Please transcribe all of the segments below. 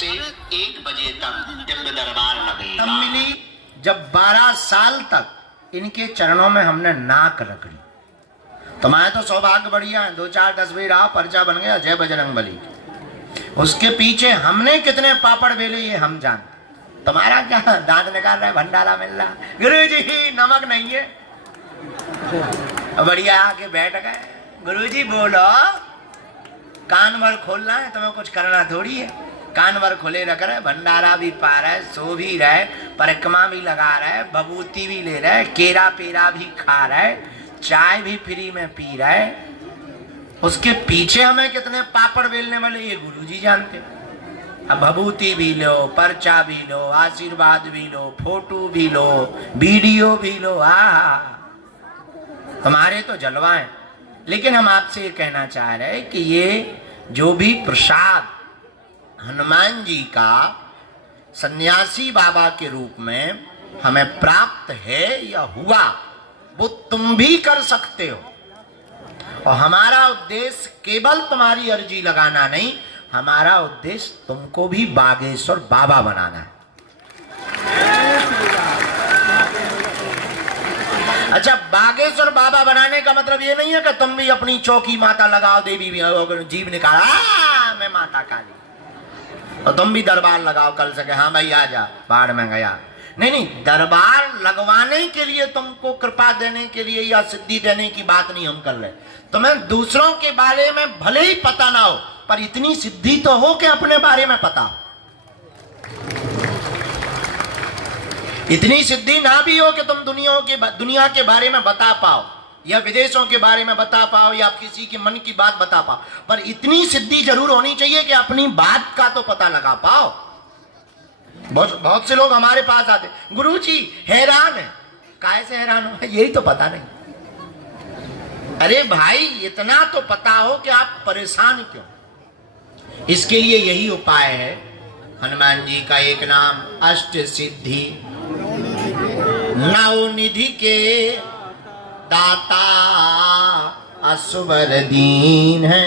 से 1 बजे तक दिव्य दरबार लगेगा। तब मिली जब 12 साल तक इनके चरणों में हमने नाक रगड़ी। तुम्हारे तो सौभाग्य बढ़िया है, 2-4 10 रहा, पर्चा बन गया, जय बजरंग बली। उसके पीछे हमने कितने पापड़ बेले ये हम जानते। तुम्हारा क्या दांत निकाल रहा है, भंडारा मिल रहा, गुरु जी नमक नहीं है। बढ़िया आके बैठ गए, गुरु जी बोलो। कान भर खोलना है, तुम्हें कुछ करना थोड़ी है। कान भर खोले रख रहे, भंडारा भी पा रहा है, सो भी रहे, परिक्रमा भी लगा रहा है, बबूती भी ले रहा है, केरा पेरा भी खा रहा है, चाय भी फ्री में पी रहा है। उसके पीछे हमें कितने पापड़ बेलने वाले ये गुरुजी जानते। अब भभूति भी लो, पर्चा भी लो, आशीर्वाद भी लो, फोटो भी लो, वीडियो भी लो। हमारे तो जलवा है। लेकिन हम आपसे ये कहना चाह रहे हैं कि ये जो भी प्रसाद हनुमान जी का सन्यासी बाबा के रूप में हमें प्राप्त है या हुआ, वो तुम भी कर सकते हो। और हमारा उद्देश्य केवल तुम्हारी अर्जी लगाना नहीं, हमारा उद्देश्य तुमको भी बागेश्वर बाबा बनाना है। अच्छा, बागेश्वर बाबा बनाने का मतलब ये नहीं है कि तुम भी अपनी चौकी माता लगाओ, देवी भी जीव निकाला मैं माता काली, और तुम भी दरबार लगाओ कल सके, हाँ भाई आ जा, बाढ़ में गया। नहीं नहीं, दरबार लगवाने के लिए, तुमको कृपा देने के लिए या सिद्धि देने की बात नहीं हम कर रहे। तुम्हें दूसरों के बारे में भले ही पता ना हो, पर इतनी सिद्धि तो हो कि अपने बारे में पता हो। इतनी सिद्धि ना भी हो कि तुम दुनिया के बारे में बता पाओ, या विदेशों के बारे में बता पाओ, या किसी के मन की बात बता पाओ, पर इतनी सिद्धि जरूर होनी चाहिए कि अपनी बात का तो पता लगा पाओ। बहुत से लोग हमारे पास आते, गुरुजी हैरान है। काहे से हैरान हो? यही तो पता नहीं। अरे भाई, इतना तो पता हो कि आप परेशान क्यों। इसके लिए यही उपाय है। हनुमान जी का एक नाम अष्ट सिद्धि नवनिधि के दाता असुवर दीन है।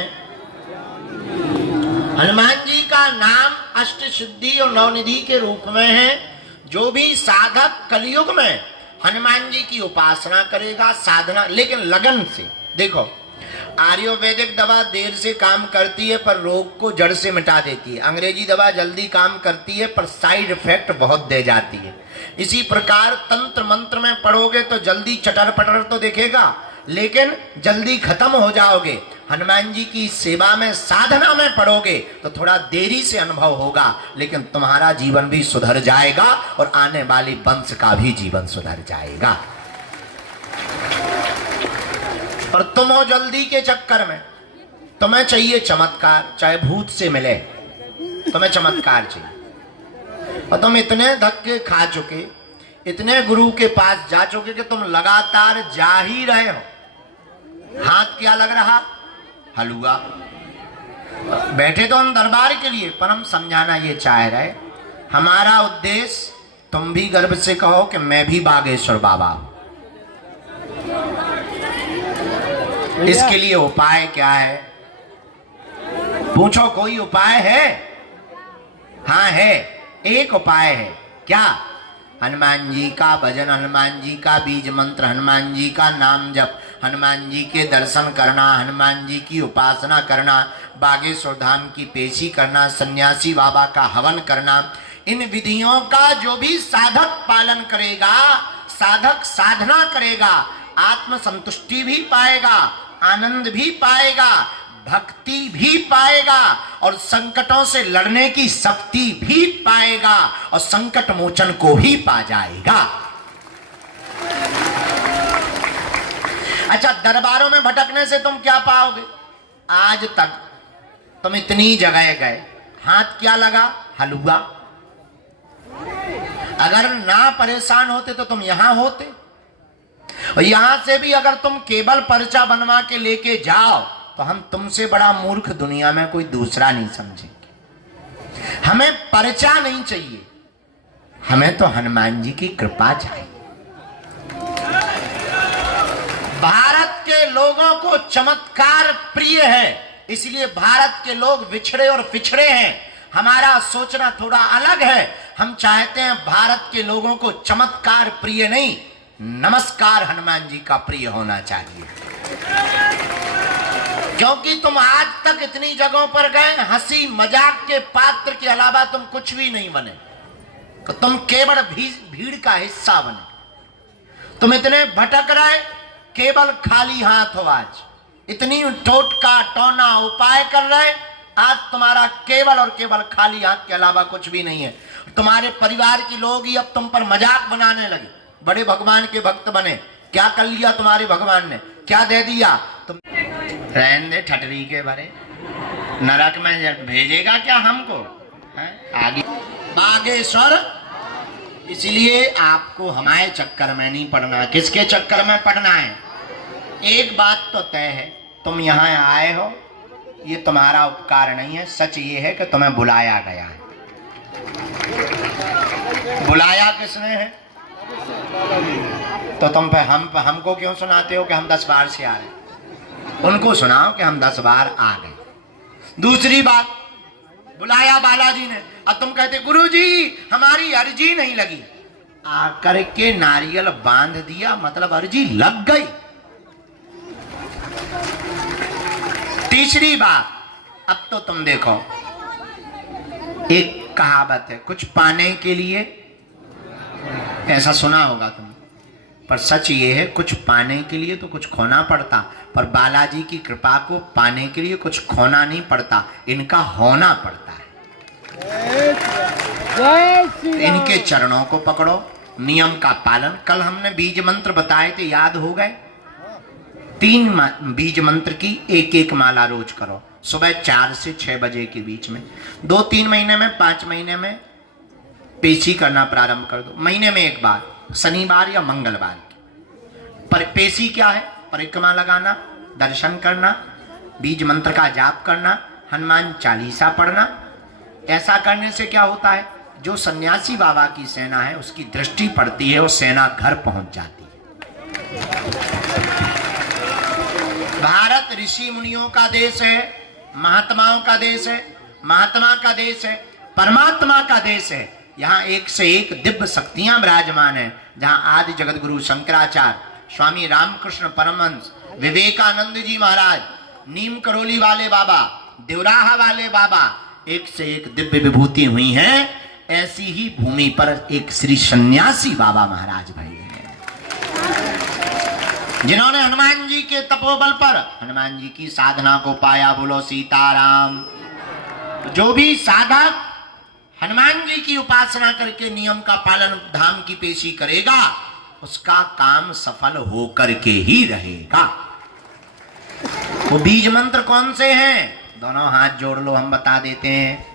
हनुमान जी का नाम अष्ट सिद्धि और नवनिधि के रूप में है। जो भी साधक कलयुग में हनुमान जी की उपासना करेगा, साधना, लेकिन लगन से। देखो, आयुर्वेदिक दवा देर से काम करती है पर रोग को जड़ से मिटा देती है। अंग्रेजी दवा जल्दी काम करती है पर साइड इफेक्ट बहुत दे जाती है। इसी प्रकार तंत्र मंत्र में पढ़ोगे तो जल्दी चटर पटर तो दिखेगा, लेकिन जल्दी खत्म हो जाओगे। हनुमान जी की सेवा में, साधना में पढ़ोगे तो थोड़ा देरी से अनुभव होगा, लेकिन तुम्हारा जीवन भी सुधर जाएगा और आने वाली वंश का भी जीवन सुधर जाएगा। और तुम हो जल्दी के चक्कर में, तुम्हें चाहिए चमत्कार, चाहे भूत से मिले, तुम्हें चमत्कार चाहिए। और तुम इतने धक्के खा चुके, इतने गुरु के पास जा चुके कि तुम लगातार जा ही रहे हो। हाथ क्या लग रहा? हलवा। बैठे तो हम दरबार के लिए, पर हम समझाना ये चाह रहे, हमारा उद्देश्य, तुम भी गर्व से कहो कि मैं भी बागेश्वर बाबा। इसके लिए उपाय क्या है? पूछो, कोई उपाय है? हाँ है, एक उपाय है। क्या? हनुमान जी का भजन, हनुमान जी का बीज मंत्र, हनुमान जी का नाम जप, हनुमान जी के दर्शन करना, हनुमान जी की उपासना करना, बागेश्वर धाम की पेशी करना, सन्यासी बाबा का हवन करना। इन विधियों का जो भी साधक पालन करेगा, साधक साधना करेगा, आत्म संतुष्टि भी पाएगा, आनंद भी पाएगा, भक्ति भी पाएगा, और संकटों से लड़ने की शक्ति भी पाएगा, और संकट मोचन को भी पा जाएगा। अच्छा, दरबारों में भटकने से तुम क्या पाओगे? आज तक तुम इतनी जगह गए, हाथ क्या लगा? हलवा। अगर ना परेशान होते तो तुम यहां होते। और यहां से भी अगर तुम केवल पर्चा बनवा के लेके जाओ तो हम तुमसे बड़ा मूर्ख दुनिया में कोई दूसरा नहीं समझेंगे। हमें पर्चा नहीं चाहिए, हमें तो हनुमान जी की कृपा चाहिए। भारत के लोगों को चमत्कार प्रिय है, इसलिए भारत के लोग विछड़े और पिछड़े हैं। हमारा सोचना थोड़ा अलग है। हम चाहते हैं भारत के लोगों को चमत्कार प्रिय नहीं, नमस्कार हनुमान जी का प्रिय होना चाहिए। क्योंकि तुम आज तक इतनी जगहों पर गए, हंसी मजाक के पात्र के अलावा तुम कुछ भी नहीं बने, तो तुम केवल भीड़ का हिस्सा बने। तुम इतने भटक रहे, केवल खाली हाथ हो। आज इतनी टोटका टोना उपाय कर रहे, आज तुम्हारा केवल और केवल खाली हाथ के अलावा कुछ भी नहीं है। तुम्हारे परिवार के लोग ही अब तुम पर मजाक बनाने लगे, बड़े भगवान के भक्त बने। क्या कर लिया तुम्हारे भगवान ने, क्या दे दिया? तुम रहने दे ठटरी के बारे, नरक में भेजेगा क्या हमको है? आगे बागेश्वर। इसलिए आपको हमारे चक्कर में नहीं पड़ना। किसके चक्कर में पड़ना है? एक बात तो तय है, तुम यहाँ आए हो, ये तुम्हारा उपकार नहीं है। सच ये है कि तुम्हें बुलाया गया है। बुलाया किसने है? तो तुम पे हमको क्यों सुनाते हो कि हम 10 बार से आ रहे? उनको सुनाओ कि हम 10 बार आ गए। दूसरी बात, बुलाया बालाजी ने, अब तुम कहते गुरुजी हमारी अर्जी नहीं लगी। आकर के नारियल बांध दिया, मतलब अर्जी लग गई। तीसरी बात, अब तो तुम देखो, एक कहावत है, कुछ पाने के लिए, ऐसा सुना होगा तुम, पर सच ये है कुछ पाने के लिए तो कुछ खोना पड़ता। पर बालाजी की कृपा को पाने के लिए कुछ खोना नहीं पड़ता, इनका होना पड़ता है। इनके चरणों को पकड़ो, नियम का पालन। कल हमने बीज मंत्र बताए थे, याद हो गए? 3 बीज मंत्र की एक माला रोज करो, सुबह 4 से 6 बजे के बीच में। 2-3 महीने में, 5 महीने में पेशी करना प्रारंभ कर दो। महीने में एक बार, शनिवार या मंगलवार की। पर पेशी क्या है? परिक्रमा लगाना, दर्शन करना, बीज मंत्र का जाप करना, हनुमान चालीसा पढ़ना। ऐसा करने से क्या होता है? जो सन्यासी बाबा की सेना है उसकी दृष्टि पड़ती है, वो सेना घर पहुंच जाती है। भारत ऋषि मुनियों का देश है, महात्माओं का देश है, महात्मा का देश है, परमात्मा का देश है। यहाँ एक से एक दिव्य शक्तियां विराजमान है। जहाँ आदि जगत गुरु शंकराचार्य, स्वामी रामकृष्ण परमहंस, विवेकानंद जी महाराज, नीम करोली वाले बाबा, देवराहा वाले बाबा, एक से एक दिव्य विभूति हुई हैं। ऐसी ही भूमि पर एक श्री सन्यासी बाबा महाराज भाई हैं, जिन्होंने हनुमान जी के तपोबल पर हनुमान जी की साधना को पाया। बोलो सीताराम। जो भी साधक हनुमान जी की उपासना करके नियम का पालन, धाम की पेशी करेगा, उसका काम सफल होकर के ही रहेगा। वो बीज मंत्र कौन से हैं? दोनों हाथ जोड़ लो, हम बता देते हैं।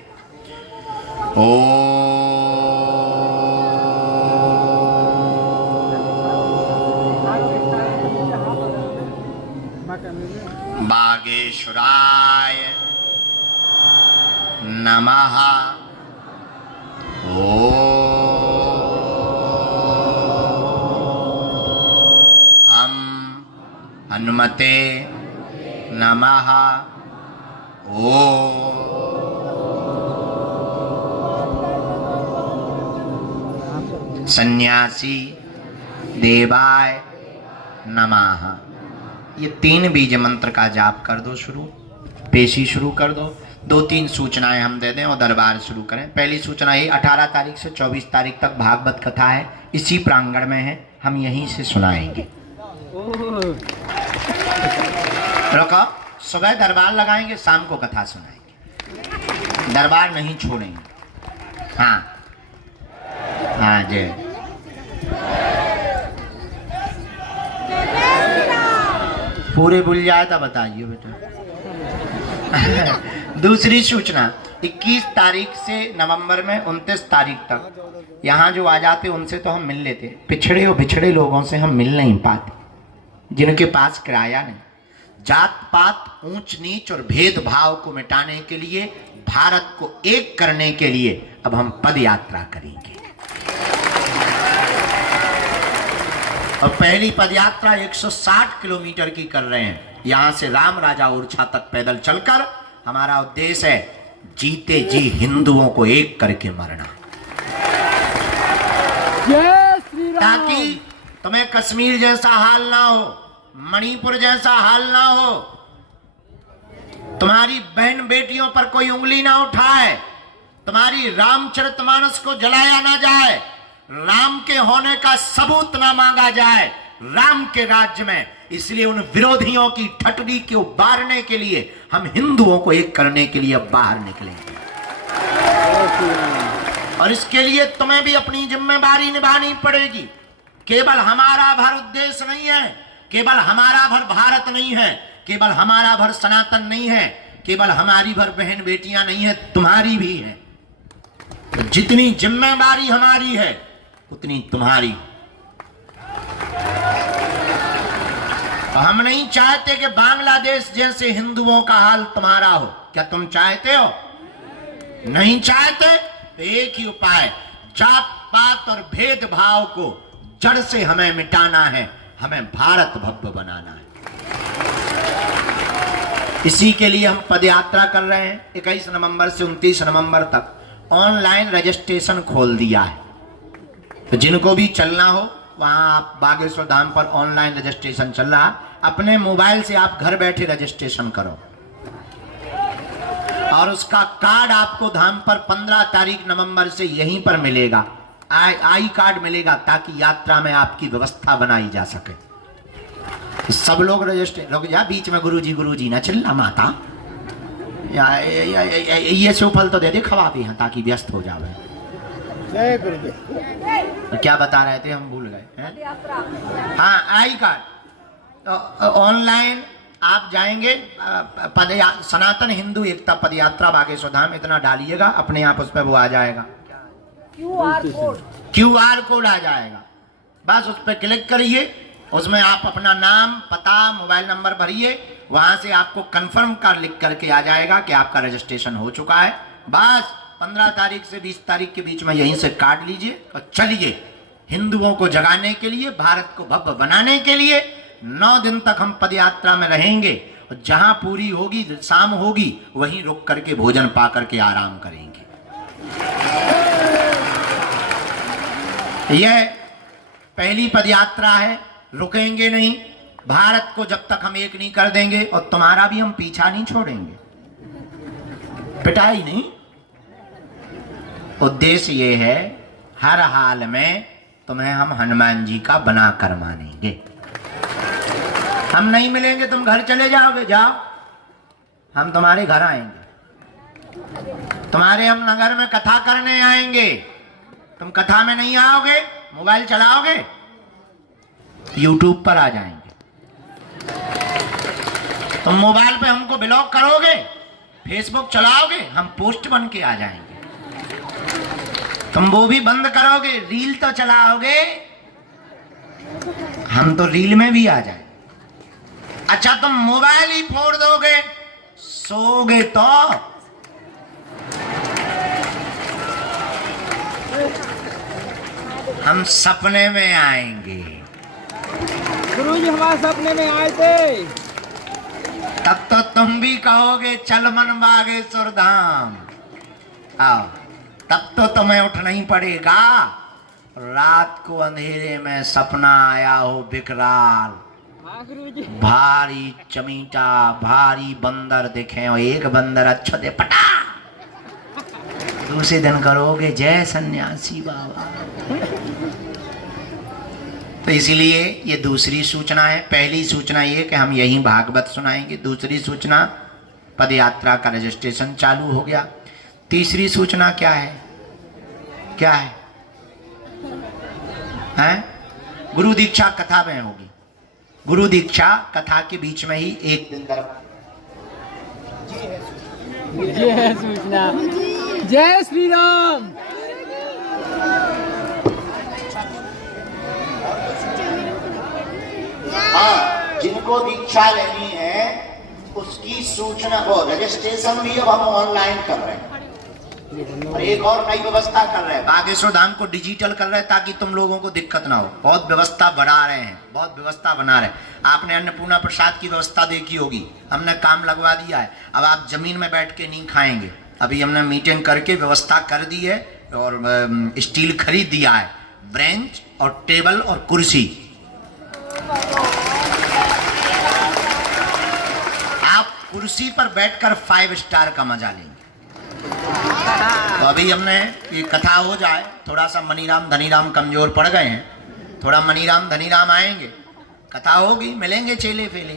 बागेश्वराय नमः। हम हनुमते नमः। सन्यासी देवाय नमः। ये 3 बीज मंत्र का जाप कर दो, शुरू पेशी शुरू कर दो। 2-3 सूचनाएं हम दे दें और दरबार शुरू करें। पहली सूचना ये, 18 तारीख से 24 तारीख तक भागवत कथा है, इसी प्रांगण में है, हम यहीं से सुनाएंगे। रुको, सुबह दरबार लगाएंगे, शाम को कथा सुनाएंगे, दरबार नहीं छोड़ेंगे। हाँ हाँ जय। पूरे भूल जाए तो बताइए बेटा। दूसरी सूचना, 21 तारीख से नवंबर में 29 तारीख तक यहाँ जो आ जाते उनसे तो हम मिल लेते, पिछड़े और बिछड़े लोगों से हम मिल नहीं पाते, जिनके पास किराया नहीं। जात पात, ऊंच नीच और भेदभाव को मिटाने के लिए, भारत को एक करने के लिए अब हम पद यात्रा करेंगे। और पहली पद यात्रा 160 किलोमीटर की कर रहे हैं, यहां से राम राजा ओरछा तक पैदल चलकर। हमारा उद्देश्य है जीते जी हिंदुओं को एक करके मरना, जय श्री राम। ताकि तुम्हें कश्मीर जैसा हाल ना हो, मणिपुर जैसा हाल ना हो, तुम्हारी बहन बेटियों पर कोई उंगली ना उठाए, तुम्हारी रामचरितमानस को जलाया ना जाए, राम के होने का सबूत ना मांगा जाए राम के राज्य में। इसलिए उन विरोधियों की ठटड़ी को बारने के लिए हम हिंदुओं को एक करने के लिए अब बाहर निकलेंगे। और इसके लिए तुम्हें भी अपनी जिम्मेदारी निभानी पड़ेगी। केवल हमारा भर उद्देश्य नहीं है, केवल हमारा भर भारत नहीं है, केवल हमारा भर सनातन नहीं है, केवल हमारी भर बहन बेटियां नहीं है, तुम्हारी भी है। तो जितनी जिम्मेदारी हमारी है उतनी तुम्हारी। हम नहीं चाहते कि बांग्लादेश जैसे हिंदुओं का हाल तुम्हारा हो। क्या तुम चाहते हो? नहीं चाहते? तो एक ही उपाय, जात पात और भेदभाव को जड़ से हमें मिटाना है, हमें भारत भव्य बनाना है। इसी के लिए हम पदयात्रा कर रहे हैं। 21 नवंबर से 29 नवंबर तक ऑनलाइन रजिस्ट्रेशन खोल दिया है। तो जिनको भी चलना हो वहां आप बागेश्वर धाम पर ऑनलाइन रजिस्ट्रेशन चल रहा, अपने मोबाइल से आप घर बैठे रजिस्ट्रेशन करो और उसका कार्ड आपको धाम पर 15 तारीख नवंबर से यहीं पर मिलेगा। आई कार्ड मिलेगा ताकि यात्रा में आपकी व्यवस्था बनाई जा सके। सब लोग रजिस्ट्रेशन लोग या बीच में गुरुजी ना चिल्ला माता ये सूफल तो दे दे खवा भी हैं ताकि व्यस्त हो जावे। क्या बता रहे थे हम भूल गए। हाँ, आई कार्ड तो ऑनलाइन आप जाएंगे सनातन हिंदू एकता पदयात्रा बागेश्वर धाम इतना डालिएगा, अपने आप उस पर वो आ जाएगा, QR कोड आ जाएगा। बस उस पर क्लिक करिए, उसमें आप अपना नाम, पता, मोबाइल नंबर भरिए, वहां से आपको कंफर्म कर लिख करके आ जाएगा कि आपका रजिस्ट्रेशन हो चुका है। बस 15 तारीख से 20 तारीख के बीच में यहीं से काट लीजिए और चलिए। हिंदुओं को जगाने के लिए, भारत को भव्य बनाने के लिए 9 दिन तक हम पदयात्रा में रहेंगे और जहां पूरी होगी, शाम होगी, वहीं रुक करके भोजन पा करके आराम करेंगे। यह पहली पदयात्रा है, रुकेंगे नहीं। भारत को जब तक हम एक नहीं कर देंगे और तुम्हारा भी हम पीछा नहीं छोड़ेंगे, पिटाई नहीं। उद्देश्य ये है हर हाल में तुम्हें हम हनुमान जी का बना कर मानेंगे। हम नहीं मिलेंगे, तुम घर चले जाओगे, जाओ, हम तुम्हारे घर आएंगे, तुम्हारे हम नगर में कथा करने आएंगे। तुम कथा में नहीं आओगे, मोबाइल चलाओगे, YouTube पर आ जाएंगे। तुम मोबाइल पे हमको ब्लॉक करोगे, फेसबुक चलाओगे, हम पोस्ट बन के आ जाएंगे। तुम वो भी बंद करोगे, रील तो चलाओगे, हम तो रील में भी आ जाए। अच्छा, तुम मोबाइल ही फोड़ दोगे, सोगे तो हम सपने में आएंगे। गुरुजी हमारे सपने में आए थे, तब तो तुम भी कहोगे चल मन बागेश्वर धाम आओ। तब तो तुम्हें उठना ही पड़ेगा। रात को अंधेरे में सपना आया हो विकराल, हाँ गुरुजी, भारी चमीटा, भारी बंदर दिखे और एक बंदर अच्छा दे पटा, दूसरे दिन करोगे जय सन्यासी बाबा। तो इसीलिए ये दूसरी सूचना है। पहली सूचना ये कि हम यहीं भागवत सुनाएंगे। दूसरी सूचना पदयात्रा का रजिस्ट्रेशन चालू हो गया। तीसरी सूचना क्या है? क्या है? हैं? गुरु दीक्षा कथा में होगी। गुरु दीक्षा कथा के बीच में ही एक दिन ये है सूचना। जय श्री राम। हाँ, जिनको दीक्षा लेनी है उसकी सूचना हो। रजिस्ट्रेशन भी अब हम ऑनलाइन कर रहे हैं और एक और नई व्यवस्था कर रहे हैं, बागेश्वर धाम को डिजिटल कर रहे हैं ताकि तुम लोगों को दिक्कत ना हो। बहुत व्यवस्था बढ़ा रहे हैं, बहुत व्यवस्था बना रहे हैं। आपने अन्नपूर्णा प्रसाद की व्यवस्था देखी होगी, हमने काम लगवा दिया है। अब आप जमीन में बैठ के नहीं खाएंगे, अभी हमने मीटिंग करके व्यवस्था कर दी है और स्टील खरीद दिया है, ब्रेंच और टेबल और कुर्सी। आप कुर्सी पर बैठकर 5 स्टार का मजा लेंगे। तो अभी हमने ये कथा हो जाए, थोड़ा सा मनीराम धनीराम कमजोर पड़ गए हैं, थोड़ा मनीराम धनीराम आएंगे, कथा होगी, मिलेंगे चेले फेले।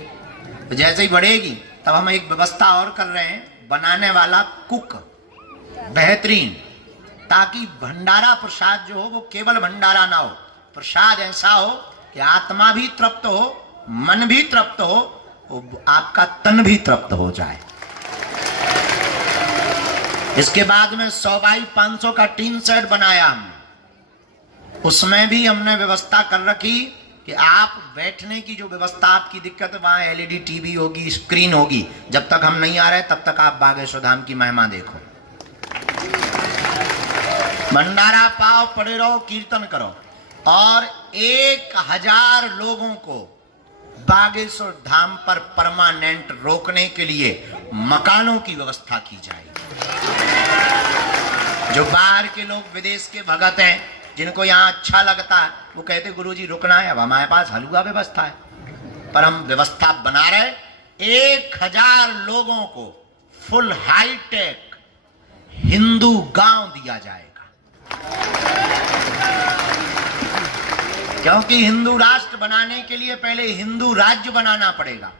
तो जैसे ही बढ़ेगी तब हम एक व्यवस्था और कर रहे हैं, बनाने वाला कुक बेहतरीन, ताकि भंडारा प्रसाद जो हो वो केवल भंडारा ना हो, प्रसाद ऐसा हो कि आत्मा भी तृप्त हो, मन भी तृप्त हो, आपका तन भी तृप्त हो जाए। इसके बाद में 100 बाई 500 का टीन सेट बनाया हमने, उसमें भी हमने व्यवस्था कर रखी कि आप बैठने की जो व्यवस्था आपकी दिक्कत है, वहां एलईडी टीवी होगी, स्क्रीन होगी। जब तक हम नहीं आ रहे तब तक आप बागेश्वर धाम की महिमा देखो, भंडारा पाओ, पड़े रहो, कीर्तन करो। और 1000 लोगों को बागेश्वर धाम पर परमानेंट रोकने के लिए मकानों की व्यवस्था की जाएगी। जो बाहर के लोग, विदेश के भगत हैं, जिनको यहाँ अच्छा लगता है, वो कहते गुरुजी रुकना है, अब हमारे पास हलवा व्यवस्था है, पर हम व्यवस्था बना रहे। 1000 लोगों को फुल हाईटेक हिंदू गांव दिया जाएगा, क्योंकि हिंदू राष्ट्र बनाने के लिए पहले हिंदू राज्य बनाना पड़ेगा।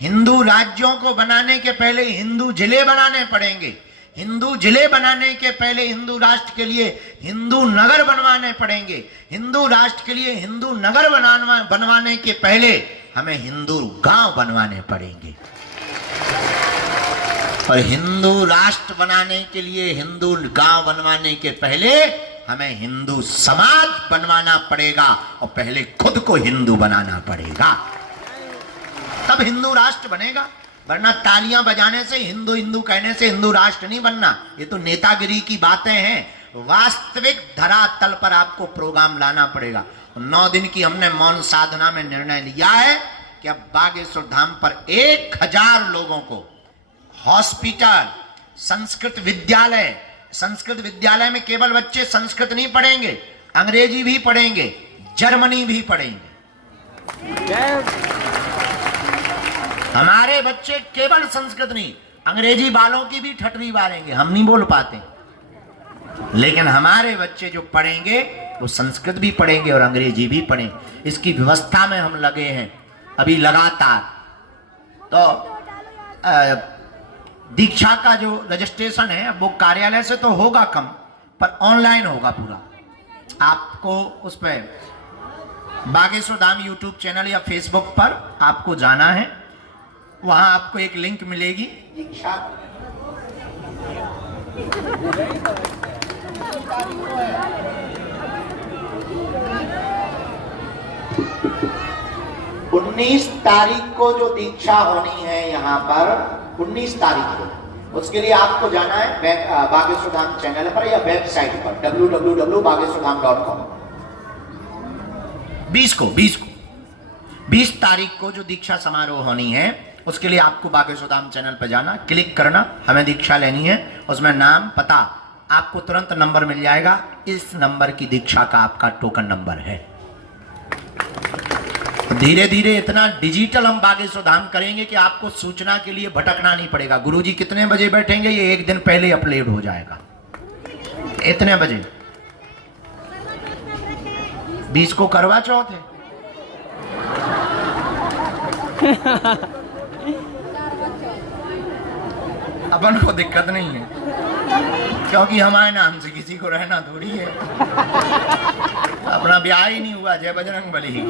हिंदू राज्यों को बनाने के पहले हिंदू जिले बनाने पड़ेंगे। हिंदू जिले बनाने के पहले हिंदू राष्ट्र के लिए हिंदू नगर बनवाने पड़ेंगे। हिंदू राष्ट्र के लिए हिंदू नगर बनवाने के पहले हमें हिंदू गांव बनवाने पड़ेंगे। और हिंदू राष्ट्र बनाने के लिए, हिंदू गांव बनवाने के पहले हमें हिंदू समाज बनवाना पड़ेगा, और पहले खुद को हिंदू बनाना पड़ेगा, तब हिंदू राष्ट्र बनेगा। वरना तालियां बजाने से, हिंदू हिंदू कहने से हिंदू राष्ट्र नहीं बनना। ये तो नेतागिरी की बातें हैं। वास्तविक धरातल पर आपको प्रोग्राम लाना पड़ेगा। 9 दिन की हमने मौन साधना में निर्णय लिया है कि अब बागेश्वर धाम पर 1000 लोगों को हॉस्पिटल, संस्कृत विद्यालय, संस्कृत विद्यालय में केवल बच्चे संस्कृत नहीं पढ़ेंगे, अंग्रेजी भी पढ़ेंगे, जर्मनी भी पढ़ेंगे। हमारे बच्चे केवल संस्कृत नहीं, अंग्रेजी वालों की भी ठटरी मारेंगे, हम नहीं बोल पाते, लेकिन हमारे बच्चे जो पढ़ेंगे वो संस्कृत भी पढ़ेंगे और अंग्रेजी भी पढ़ेंगे। इसकी व्यवस्था में हम लगे हैं अभी लगातार। तो दीक्षा का जो रजिस्ट्रेशन है वो कार्यालय से तो होगा कम, पर ऑनलाइन होगा पूरा। आपको उस पर बागेश्वर धाम यूट्यूब चैनल या फेसबुक पर आपको जाना है, वहां आपको एक लिंक मिलेगी। 19 तारीख को जो दीक्षा होनी है यहाँ पर, 19 तारीख को, उसके लिए आपको जाना है बागेश्वर धाम चैनल पर या वेबसाइट पर www.bageshwardham.com। 20 तारीख को जो दीक्षा समारोह होनी है, उसके लिए आपको बागेश्वर धाम चैनल पर जाना, क्लिक करना, हमें दीक्षा लेनी है, उसमें नाम, पता, आपको तुरंत नंबर मिल जाएगा। इस नंबर की दीक्षा का आपका टोकन नंबर है। धीरे धीरे इतना डिजिटल हम बागेश्वर धाम करेंगे कि आपको सूचना के लिए भटकना नहीं पड़ेगा। गुरुजी कितने बजे बैठेंगे, ये एक दिन पहले अपलोड हो जाएगा। इतने बजे 20 को करवा चौथ है। अपन को दिक्कत नहीं है, क्योंकि हमारे नाम से किसी को रहना थोड़ी है। अपना ब्याह ही नहीं हुआ, जय बजरंग बली की।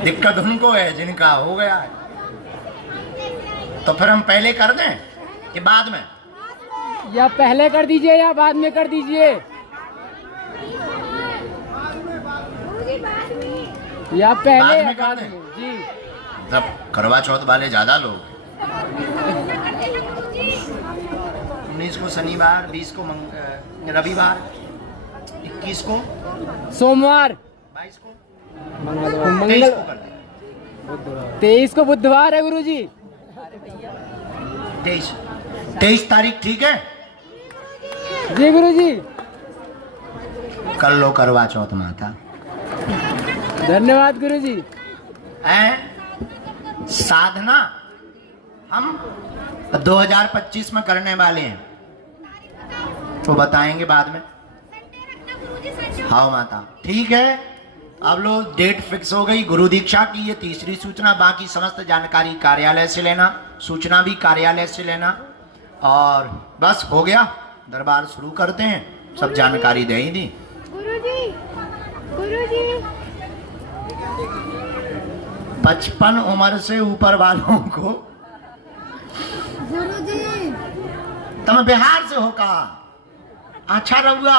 दिक्कत उनको है जिनका हो गया है। तो फिर हम पहले कर दें कि बाद में? या पहले कर दीजिए या बाद में कर दीजिए, या पहले या बाद में जी। जब करवा चौथ वाले ज्यादा लोग, 19 को शनिवार, 20 को रविवार, 21 को सोमवार, 22 को मंगल, 23 को कर दें। 23 को बुधवार है गुरुजी। 23 तारीख ठीक है। जी गुरु जी। कर लो करवा चौथ माता। धन्यवाद गुरु जी। साधना हम 2025 में करने वाले हैं, तो बताएंगे बाद में। हाँ माता, ठीक है। अब लोग डेट फिक्स हो गई गुरु दीक्षा की, ये तीसरी सूचना। बाकी समस्त जानकारी कार्यालय से लेना, सूचना भी कार्यालय से लेना, और बस हो गया। दरबार शुरू करते हैं, सब जानकारी दे ही दी। गुरुजी 55 उम्र से ऊपर वालों को। गुरुजी तुम बिहार से हो का? अच्छा रहुआ,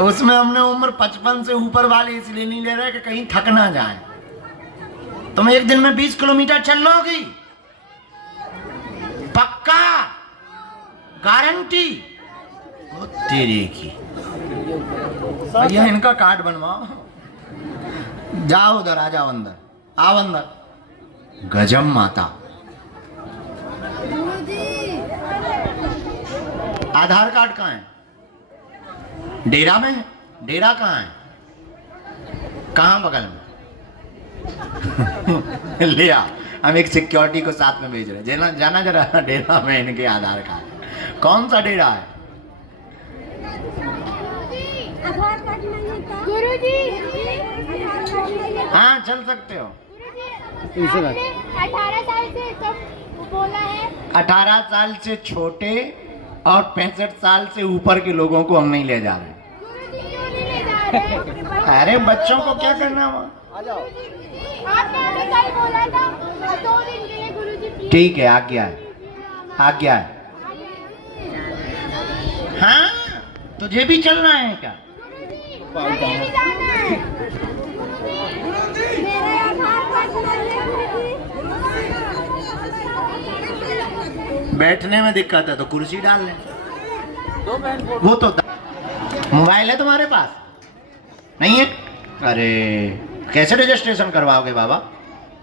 उसमें हमने उम्र 55 से ऊपर वाले इसलिए नहीं ले रहे कि कहीं थक ना जाए। तुम एक दिन में 20 किलोमीटर चल लोगी? पक्का? गारंटी? वो तेरे की। भैया इनका कार्ड बनवाओ। जाओ उधर, आ जाओ अंदर, आओ अंदर। गजब माता। आधार कार्ड कहाँ है? डेरा में है? डेरा कहाँ है? कहाँ बगल में? ले आ, हम एक सिक्योरिटी को साथ में भेज रहे हैं। जाना जरा डेरा में इनके आधार कार्ड। कौन सा डेरा है? गुरुजी हाँ चल सकते हो। 18 साल से कब बोला है? 18 साल से छोटे और 65 साल से ऊपर के लोगों को हम नहीं ले जा रहे। गुरुजी क्यों नहीं ले जा रहे? अरे बच्चों को क्या करना हुआ? आपने कल बोला था 2 दिन के लिए गुरुजी। ठीक है, आज्ञा है, आज्ञा है। हाँ तुझे भी चलना है क्या? मुझे भी जाना है। मेरा आधार कार्ड बैठने में दिक्कत है तो कुर्सी डाल ले। वो तो मोबाइल है तुम्हारे पास? नहीं है? अरे कैसे रजिस्ट्रेशन करवाओगे बाबा?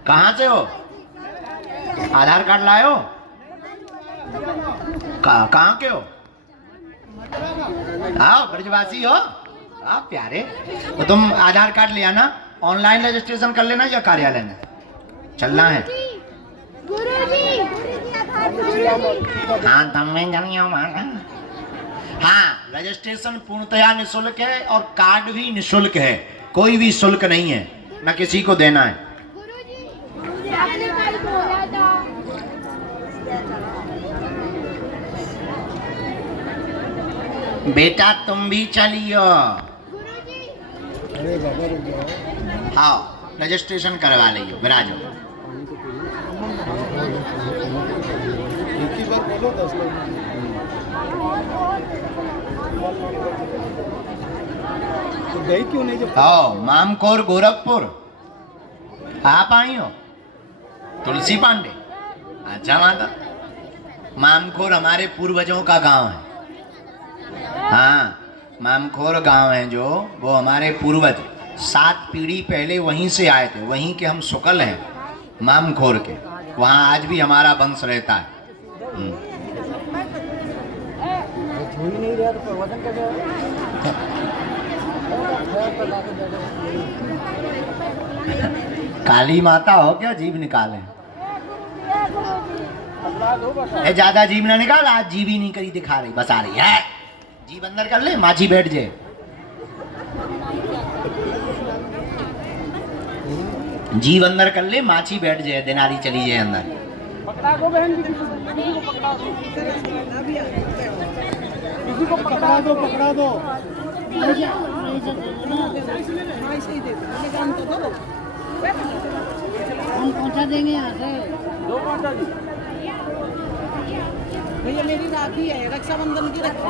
कहाँ से हो? आधार कार्ड लाए हो? कहाँ के हो? आओ ब्रजवासी हो आप प्यारे। तो तुम आधार कार्ड ले आना, ऑनलाइन रजिस्ट्रेशन कर लेना या कार्यालय में चलना है। हाँ तमें जानियो माना। हाँ रजिस्ट्रेशन पूर्णतया निःशुल्क है और कार्ड भी निःशुल्क है, कोई भी शुल्क नहीं है, न किसी को देना है। आपने कल बोला था। बेटा तुम भी चलियो। हाँ रजिस्ट्रेशन करवा लियो, विराजो। क्यों नहीं? हाँ मामकोर गोरखपुर आप आई हो? तुलसी पांडे? अच्छा माता, मामखोर हमारे पूर्वजों का गांव है। हाँ मामखोर गांव है जो, वो हमारे पूर्वज 7 पीढ़ी पहले वहीं से आए थे, वहीं के हम शुक्ल हैं मामखोर के। वहाँ आज भी हमारा वंश रहता है। काली माता हो क्या जीभ निकाले? ज्यादा जीभ ना निकाल, आज जीभ ही नहीं करी दिखा रही, बस आ रही है। जीभ अंदर कर ले, माझी बैठ जाए। जीभ अंदर कर ले, माछी बैठ जाए, दिनारी चली जाए अंदर। पकड़ा दो बहन जी, किसी को पकड़ा दो, पकड़ा दो। हम पहुंचा देंगे यहाँ से। 2 पहुंचा दी भैया, मेरी राखी है, रक्षाबंधन की राखी।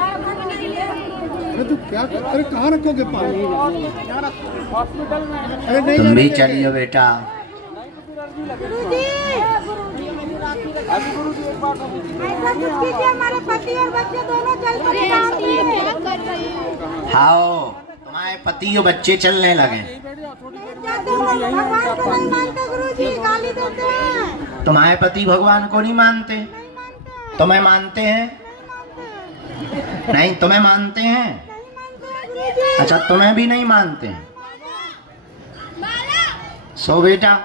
अरे तू क्या, अरे कहाँ रखोगे पानी? हॉस्पिटल में। तुम भी चलिए बेटा। ऐसा कुछ कीजिए, हमारे पति और बच्चे दोनों चल कर। हाँ तुम्हारे पति और बच्चे चलने लगे। भगवान को नहीं मानते गुरुजी, गाली देते हैं। तुम्हारे पति भगवान को नहीं मानते, तुम्हें मानते हैं? नहीं तुम्हें मानते हैं? नहीं मानते हैं गुरुजी। अच्छा तुम्हें भी नहीं मानते हैं। सो बेटा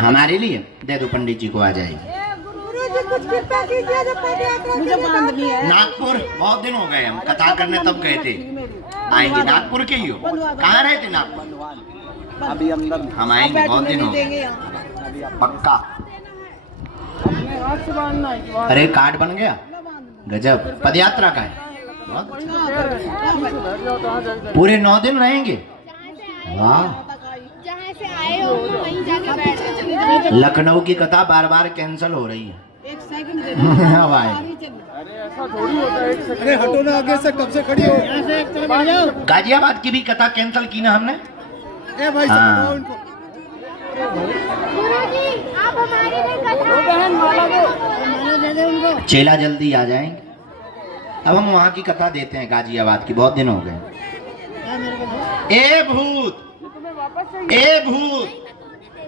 हमारे लिए दे दो, पंडित जी को आ जाएगी। गुरुजी कुछ कृपा कीजिए जो पद यात्रा के लिए बात है। नागपुर बहुत दिन हो गए, हम कथा करने तब गए थे। आएंगे, नागपुर के ही हो? कहाँ रहे थे नागपुर? अभी अंदर हम आएंगे, बहुत दिन हो गए पक्का। अरे कार्ड बन गया, गजब। पदयात्रा का है, पूरे 9 दिन रहेंगे। वाह, जहाँ से आए हो वहीं जाके बैठ। लखनऊ की कथा बार बार कैंसिल हो रही है। एक सेकंड दे अब आए। अरे हटो ना आगे से, कब से खड़ी हो? गाजियाबाद की भी कथा कैंसिल की ना हमने। ए भाई हाँ। समझाओ इनको। गुरुजी आप हमारी भी कथा चेला जल्दी आ जाएंगे। अब हम वहाँ की कथा देते हैं, गाजियाबाद की, बहुत दिन हो गए। ए भूत, ए भूत,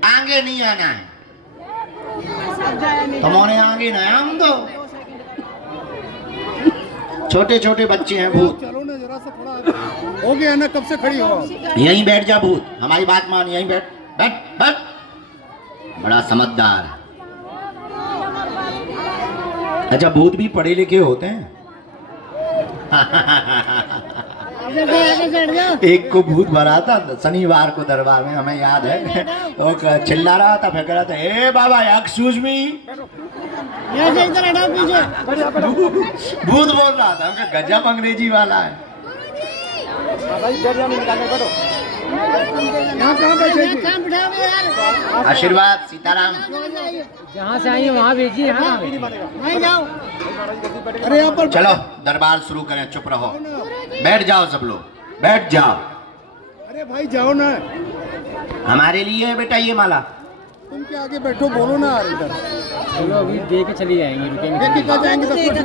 आगे नहीं आना है। तुम्हारे आगे ना हम दो, छोटे छोटे बच्चे हैं भूत। चलो ना जरा सा, थोड़ा हो गया ना, कब से खड़ी हो? यहीं बैठ जा भूत, हमारी बात मान, यहीं बैठ बैठ बैठ। बड़ा समझदार है। अच्छा भूत भी पढ़े लिखे होते हैं। एक को भूत भरा था शनिवार को दरबार में, हमें याद है। वो चिल्ला रहा था, फेंक रहा था, ए बाबा एक्सक्यूज मी। भूत बोल रहा था, उनका गजब अंग्रेजी वाला है। यहाँ कहाँ बैठेगी? आशीर्वाद सीताराम। जहाँ से आई वहाँ भेजिए। हाँ अरे यहाँ पर चलो दरबार शुरू करें, चुप रहो, बैठ जाओ सब लोग, बैठ जाओ। अरे भाई जाओ ना, हमारे लिए है बेटा ये माला। तुम के आगे बैठो, बोलो ना इधर। चलो अभी दे के चली जाएंगे, रुकेंगे। देख के कहाँ जाएंगे? सब कुछ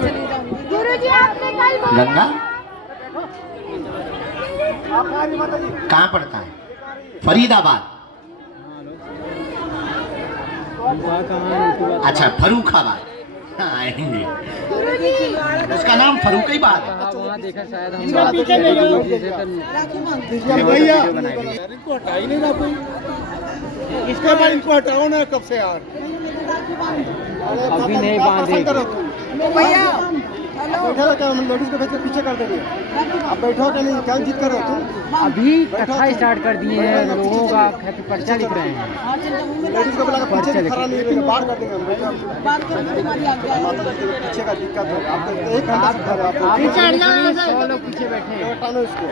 गुरुजी आपने कल बोला गंगा कहाँ पड़ता है? फरीदाबाद। अच्छा फरुखाबाद। हाँ, आएंगे। उसका नाम फरुखाबाद है। वहाँ देखा शायद हम ए भैया इनको हटा ही नहीं रहा कोई। इसके बाद इनको हटाओ ना, कब से यार। अभी नहीं बांधे। भैया बैठा रहता है, लेडीज को भेज के पीछे कर देंगे। अब बैठो क्या, नहीं क्या जिद कर रहे हो तुम? अभी कथा स्टार्ट कर दिए हैं, लोगों का पर्चा लिख रहे हैं। लेडीज को बुला कर पीछे खड़ा नहीं रहेगा, बाहर कर देंगे हम। पीछे का दिक्कत है, आप एक घंटा से खड़े हो। आप लोग पीछे बैठे हैं। हटाना इसको,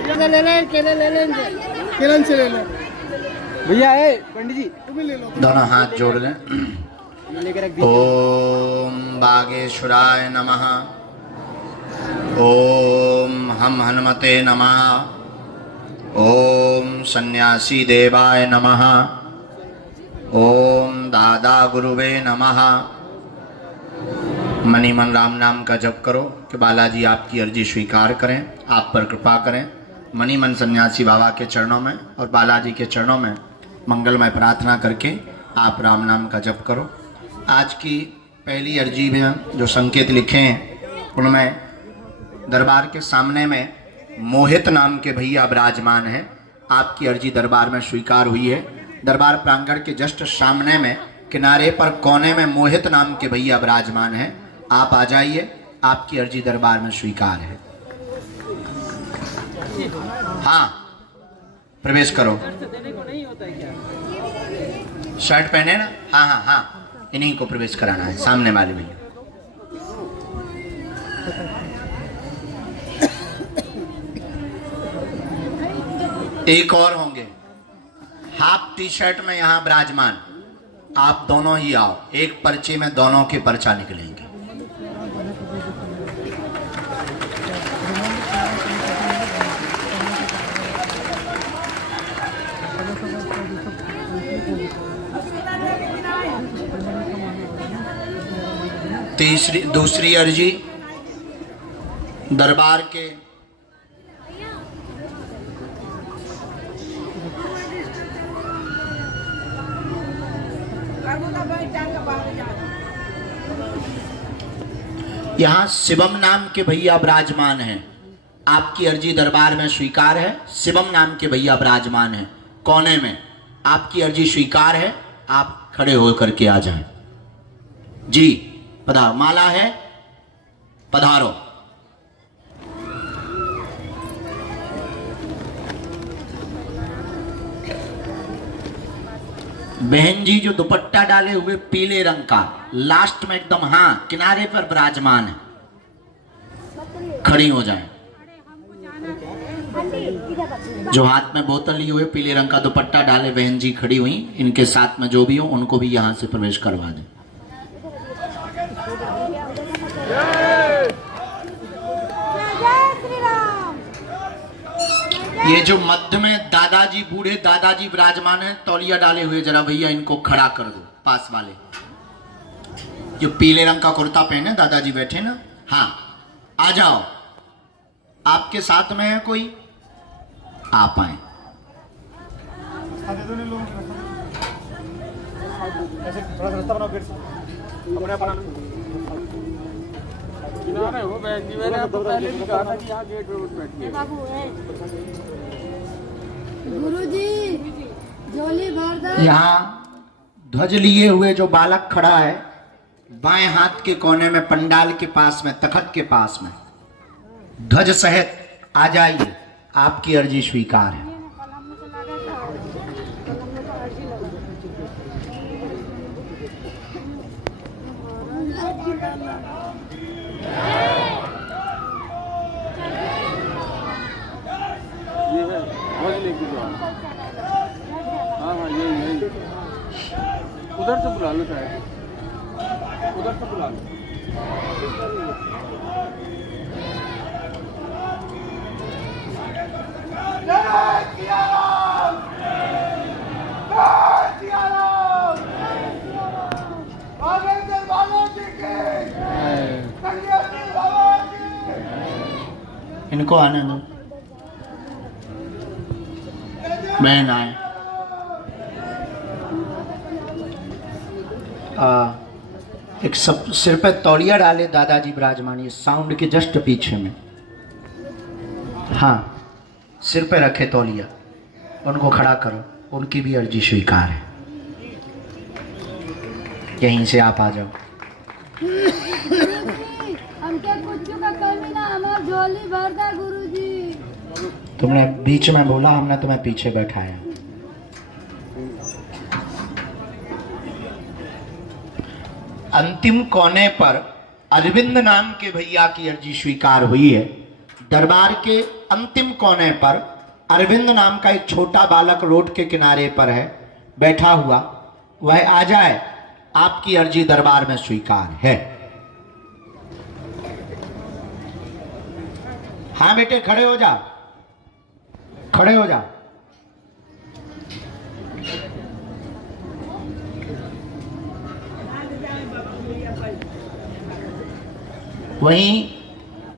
किरण से ले लो भैया। ए पंडित जी तुम ही ले लो। दोनों हाथ जोड़ लें। ये लेकर रख दीजिए। ओम बागेश्वराय नमः। ओम हम हनुमते नमः। ओम सन्यासी देवाय नमः। ओम दादा गुरुवे नमः। मनी मन राम नाम का जप करो कि बालाजी आपकी अर्जी स्वीकार करें, आप पर कृपा करें। मनी मन सन्यासी बाबा के चरणों में और बालाजी के चरणों में मंगलमय प्रार्थना करके आप राम नाम का जप करो। आज की पहली अर्जी में जो संकेत लिखे हैं उनमें दरबार के सामने में मोहित नाम के भैया विराजमान हैं। आपकी अर्जी दरबार में स्वीकार हुई है। दरबार प्रांगण के जस्ट सामने में किनारे पर कोने में मोहित नाम के भैया विराजमान हैं। आप आ जाइए, आपकी अर्जी दरबार में स्वीकार है। हाँ प्रवेश करो। शर्ट पहने ना? हाँ हाँ हाँ, इन्हीं को प्रवेश कराना है, सामने वाले भैया। एक और होंगे हाफ टी शर्ट में यहाँ विराजमान। आप दोनों ही आओ, एक पर्चे में दोनों के पर्चा निकलेंगे। दूसरी अर्जी दरबार के यहाँ शिवम नाम के भैया विराजमान हैं। आपकी अर्जी दरबार में स्वीकार है। शिवम नाम के भैया विराजमान हैं कोने में। आपकी अर्जी स्वीकार है। आप खड़े होकर के आ जाएं। जी पधारो। माला है, पधारो। बहन जी जो दुपट्टा डाले हुए पीले रंग का, लास्ट में एकदम हाँ किनारे पर विराजमान है, खड़ी हो जाएं। जो हाथ में बोतल लिए हुए पीले रंग का दुपट्टा डाले बहन जी खड़ी हुई, इनके साथ में जो भी हो उनको भी यहां से प्रवेश करवा दें। जय श्री राम। ये जो मध्य में दादाजी, बूढ़े दादाजी विराजमान है तौलिया डाले हुए, जरा भैया इनको खड़ा कर दो। पास वाले जो पीले रंग का कुर्ता पहने दादाजी बैठे ना, हाँ आ जाओ। आपके साथ में है कोई, आप आए। थोड़ा रास्ता बनाओ गेट से। अपने आप बनाना। किनारे हो बहन जी, मैंने आपको पहले भी कहा था कि यहाँ गेट पे मत बैठिए। गुरुजी झोली भर दो। यहाँ ध्वज लिए हुए जो बालक खड़ा है बाएं हाथ के कोने में, पंडाल के पास में, तखत के पास में, ध्वज सहित आ जाइए। आपकी अर्जी स्वीकार है। ये है ध्वज लेके जाओ। हाँ हाँ यही उधर से बुला लो, चाहे उधर से बुला लो। इनको आने दो, बहन आए। एक सब सिर पे तौलिया डाले दादाजी विराजमान, ये साउंड के जस्ट पीछे में, हाँ सिर पे रखे तौलिया, उनको खड़ा करो। उनकी भी अर्जी स्वीकार है। यहीं से आप आ जाओ। हमके कुछ का कमी ना, हमार झोली भर दे गुरुजी। तुमने बीच में बोला, हमने तुम्हें पीछे बैठाया। अंतिम कोने पर अरविंद नाम के भैया की अर्जी स्वीकार हुई है। दरबार के अंतिम कोने पर अरविंद नाम का एक छोटा बालक रोड के किनारे पर है बैठा हुआ, वह आ जाए। आपकी अर्जी दरबार में स्वीकार है। हाँ बेटे खड़े हो जा, खड़े हो जा। वहीं